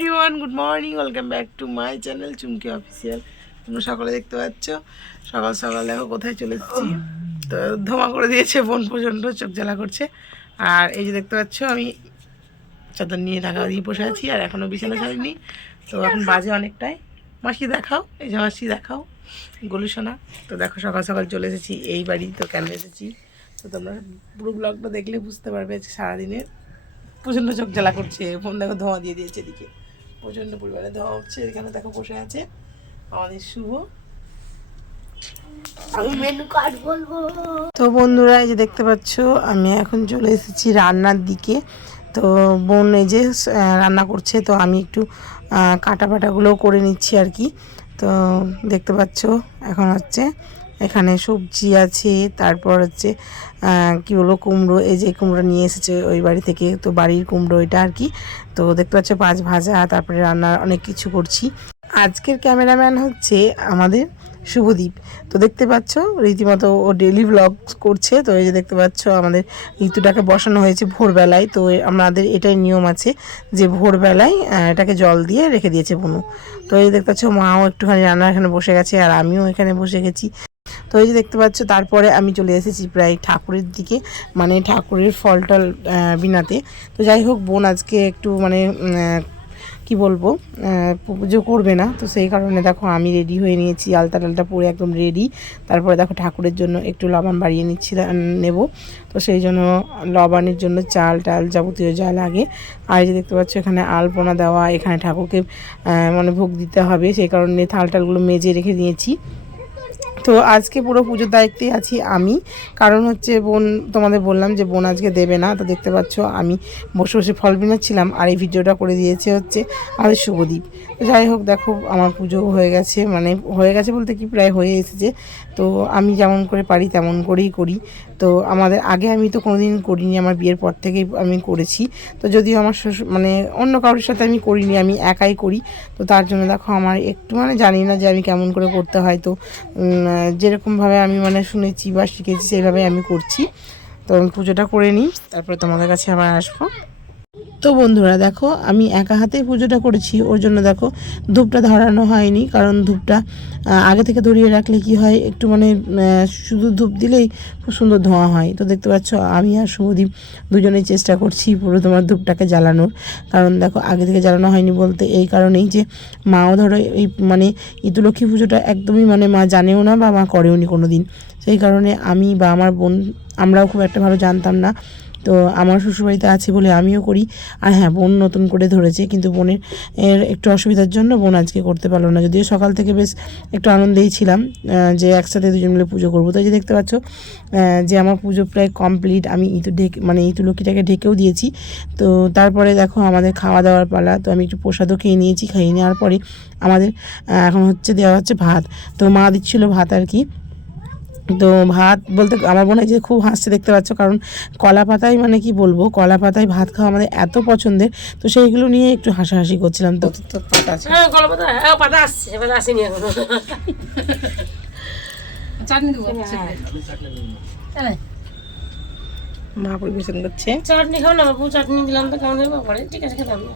Everyone, good morning, welcome back to my channel Chumki official. তোমরা সকালে দেখতে পাচ্ছ সকাল সকাল দেখো কোথায় চলে এসেছি। তো ধোঁয়া করে দিয়েছে বোন, প্রচণ্ড চোখ জ্বালা করছে। আর এই যে দেখতে পাচ্ছ আমি চাদর নিয়ে ঢাকা দিয়ে বসে আছি আর এখনও বিছানা ছাড়িনি। তো এখন বাজে অনেকটাই। মাসি দেখাও, এই যে মাসি দেখাও গলুসোনা। তো দেখো সকাল সকাল চলে এসেছি এই বাড়ি। তো কেন এসেছি তো তোমরা পুরো ব্লগটা দেখলে বুঝতে পারবে। সারাদিনের প্রচণ্ড চোখ জ্বালা করছে। ফোন দেখো ধোঁয়া দিয়ে দিয়েছে, এদিকে প্রচণ্ড পরিমাণে ধোঁয়া উঠছে। এখানে দেখো বসে আছে আমাদের শুভ। আমি মেনু কার্ড বলবো। তো বন্ধুরা এই যে দেখতে পাচ্ছ আমি এখন চলে এসেছি রান্নার দিকে। তো বোন এই যে রান্না করছে, তো আমি একটু কাটা পাটাগুলোও করে নিচ্ছি আর কি। তো দেখতে পাচ্ছ এখন হচ্ছে এখানে সবজি আছে, তারপর হচ্ছে কি বলবো কুমড়ো, এই যে কুমড়ো নিয়ে এসেছে ওই বাড়ি থেকে, তো বাড়ির কুমড়ো এটা আর কি। তো দেখতে পাচ্ছ মাছ ভাজা, তারপরে রান্নার অনেক কিছু করছি। আজকের ক্যামেরাম্যান হচ্ছে আমাদের শুভদীপ। তো দেখতে পাচ্ছ রীতিমতো ও ডেইলি ব্লগ করছে। তো এই যে দেখতে পাচ্ছ আমাদের ঋতুটাকে বসানো হয়েছে ভোরবেলায়। তো আমাদের এটাই নিয়ম আছে যে ভোরবেলায় এটাকে জল দিয়ে রেখে দিয়েছে বনু। তো এই দেখতে পাচ্ছ মাও একটুখানি রান্না এখানে বসে গেছে আর আমিও এখানে বসে গেছি। তো এই যে দেখতে পাচ্ছ তারপরে আমি চলে এসেছি প্রায় ঠাকুরের দিকে, মানে ঠাকুরের ফল টল বিনাতে। তো যাই হোক বোন আজকে একটু মানে কি বলবো পুজো করবে না, তো সেই কারণে দেখো আমি রেডি হয়ে নিয়েছি, আলতা টালটা পরে একদম রেডি। তারপরে দেখো ঠাকুরের জন্য একটু লবণ বাড়িয়ে নিচ্ছি নেব। তো সেই জন্য লবণের জন্য চাল টাল যাবতীয় যা লাগে। আর এই যে দেখতে পাচ্ছ এখানে আলপনা দেওয়া, এখানে ঠাকুরকে মানে ভোগ দিতে হবে, সেই কারণে থাল টালগুলো মেজে রেখে দিয়েছি। তো আজকে পুরো পুজোর দায়িত্বে আছি আমি, কারণ হচ্ছে বোন তোমাদের বললাম যে বোন আজকে দেবে না। তো দেখতে পাচ্ছ আমি বসে বসে ফল বিনাচ্ছিলাম আর এই ভিডিওটা করে দিয়েছে হচ্ছে আমাদের শুভদীপ। তো যাই হোক দেখো আমার পুজো হয়ে গেছে, মানে হয়ে গেছে বলতে কি প্রায় হয়ে এসেছে। তো আমি যেমন করে পারি তেমন করেই করি। তো আমাদের আগে আমি তো কোনোদিন করিনি, আমার বিয়ের পর থেকেই আমি করেছি। তো যদিও আমার মানে অন্য কারোর সাথে আমি করিনি, আমি একাই করি। তো তার জন্য দেখো আমার একটু মানে জানি না যে আমি কেমন করে করতে হয়। তো যেরকমভাবে আমি মানে শুনেছি বা শিখেছি সেইভাবে আমি করছি। তো আমি পুজোটা করে নিই, তারপরে তোমাদের কাছে আবার আসবো। তো বন্ধুরা দেখো আমি একা হাতেই পুজোটা করেছি, ওর জন্য দেখো ধূপটা ধরানো হয়নি, কারণ ধূপটা আগে থেকে ধরিয়ে রাখলে কি হয় একটু মানে শুধু ধূপ দিলেই খুব সুন্দর ধোঁয়া হয়। তো দেখতে পাচ্ছ আমি আর শুভদীপ দুজনেই চেষ্টা করছি পুরো তোমার ধূপটাকে জ্বালানোর। কারণ দেখো আগে থেকে জ্বালানো হয়নি বলতে এই কারণেই যে মাও ধরো এই মানে ইতুলক্ষ্মী পুজোটা একদমই মানে মা জানেও না বা মা করেও নি কোনো দিন। সেই কারণে আমি বা আমার বোন আমরাও খুব একটা ভালো জানতাম না। তো আমার শ্বশুরবাড়িতে আছে বলে আমিও করি। আর হ্যাঁ বোন নতুন করে ধরেছে, কিন্তু বোনের একটু অসুবিধার জন্য বোন আজকে করতে পারলো না, যদিও সকাল থেকে বেশ একটু আনন্দেই ছিলাম যে একসাথে দুজন মিলে পুজো করবো। তো এই যে দেখতে পাচ্ছ যে আমার পুজো প্রায় কমপ্লিট, আমি মানে ইতুলক্ষ্মীটাকে ঢেকেও দিয়েছি। তো তারপরে দেখো আমাদের খাওয়া দাওয়ার পালা। তো আমি একটু প্রসাদও খেয়ে নিয়েছি, খেয়ে নেওয়ার পরে আমাদের এখন হচ্ছে দেওয়া হচ্ছে ভাত। তো মা দিচ্ছিলো ভাত আর কি। তো ভাত বলতে আমার মনে হয় যে খুব হাসতে দেখতে পাচ্ছ, কারণ কলা পাতায় মানে কি বলবো কলা পাতায় ভাত খাওয়া আমাদের এত পছন্দের। তো সেইগুলো নিয়ে একটু হাসাহাসি করছিলাম। তো পাতা আছে, কলা পাতা পাতা আসছে, এবার আসেনি এখন। চাটনি দেবো, মা পরিবেশন করছে। চাটনি খাও না বাবু, চাটনি দিলাম তো কেমন হবে পরে, ঠিক আছে খেলাম না।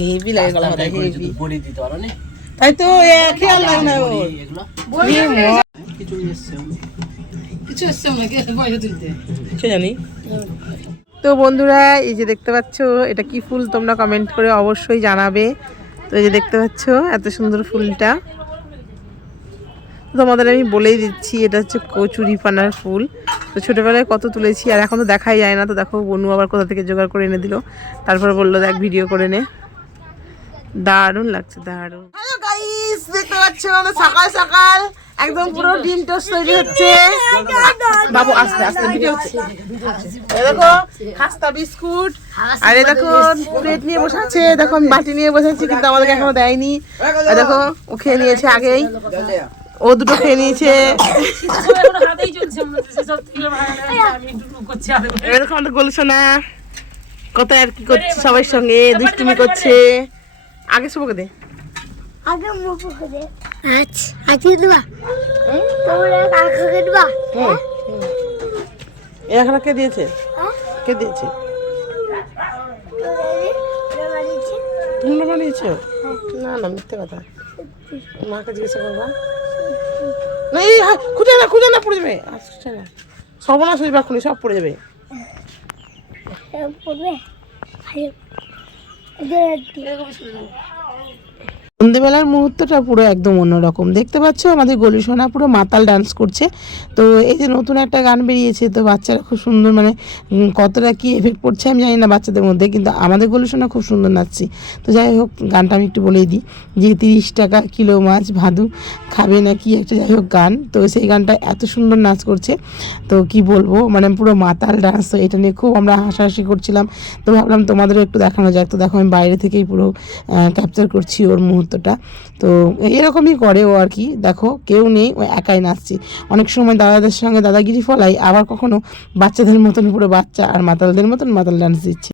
হেভি লাগে কলা পাতা, হেভি বড়ি দিতে পারো না, তাই তো খেয়াল লাগে না ওর কিছু এসছে নাকি পয়সা তুলতে কে জানি। তো বন্ধুরা এই যে দেখতে পাচ্ছ এটা কি ফুল তোমরা কমেন্ট করে অবশ্যই জানাবে। তো এই যে দেখতে পাচ্ছ এত সুন্দর ফুলটা তোমাদের আমি বলেই দিচ্ছি, এটা হচ্ছে কচুরিপানার ফুল। তো ছোটোবেলায় কত তুলেছি আর এখন তো দেখাই যায় না। তো দেখো বনু আবার কোথা থেকে জোগাড় করে এনে দিল, তারপর বললো দেখ ভিডিও করে নে। দারুণ লাগছে, দারুণ। হ্যালো গাইস, দেখতে পাচ্ছ আমরা সকাল সকাল একদম পুরো ডিম টোস্ট তৈরি হচ্ছে। বাবু আস্তে আস্তে ভিডিও হচ্ছে। এই দেখো খাস্তা বিস্কুট, আর এই দেখো প্লেট নিয়ে বসে আছে। দেখো আমি বাটি নিয়ে বসেছি, কিন্তু আমাদেরকে এখনো দেয়নি। আর দেখো ও খেয়ে নিয়েছে আগেই, ও দুটো খেয়ে নিয়েছে। এবার দেখো আমাদের গলুসোনা কত আর কি করছে সবার সঙ্গে দুষ্টুমি করছে। আগে শুভকে দে, আগে মুখকে দে। আচ্ছা আজকে দেবা তোমরা কালকে দেবা। এখন কে দিয়েছে? কে দিয়েছে? তোমরা বানিয়েছো? না না, মিথ্যে কথা। মাকে জিজ্ঞাসা করবা। না এই খুঁজে না পড়ে যাবে। আসছে না, সর্বনাশ হয়ে যাবে, সব পড়ে যাবে। সন্ধেবেলার মুহূর্তটা পুরো একদম অন্যরকম। দেখতে পাচ্ছ আমাদের গলি সোনা পুরো মাতাল ডান্স করছে। তো এই যে নতুন একটা গান বেরিয়েছে, তো বাচ্চারা খুব সুন্দর, মানে কতটা কি এফেক্ট পড়ছে আমি জানি না বাচ্চাদের মধ্যে, কিন্তু আমাদের গলি সোনা খুব সুন্দর নাচছে। তো যাই হোক, গানটা আমি একটু বলেই দিই যে 30 টাকা কিলো মাছ ভাদু খাবে না কি একটা, যাই হোক গান। তো সেই গানটা এত সুন্দর নাচ করছে, তো কি বলবো, মানে পুরো মাতাল ডান্স। তো এটা নিয়ে খুব আমরা হাসাহাসি করছিলাম। তো ভাবলাম তোমাদেরও একটু দেখানো যাক। তো দেখো আমি বাইরে থেকেই পুরো ক্যাপচার করছি ওর মুহূর্তটা। তো এরকমই করে ও আর কি। দেখো কেউ নেই, ও একাই নাচছে। অনেক সময় দাদাদের সঙ্গে দাদাগিরি ফলাই, আবার কখনো বাচ্চাদের মতন পুরো বাচ্চা আর মাতালদের মতন মাতাল ডান্স দিচ্ছে।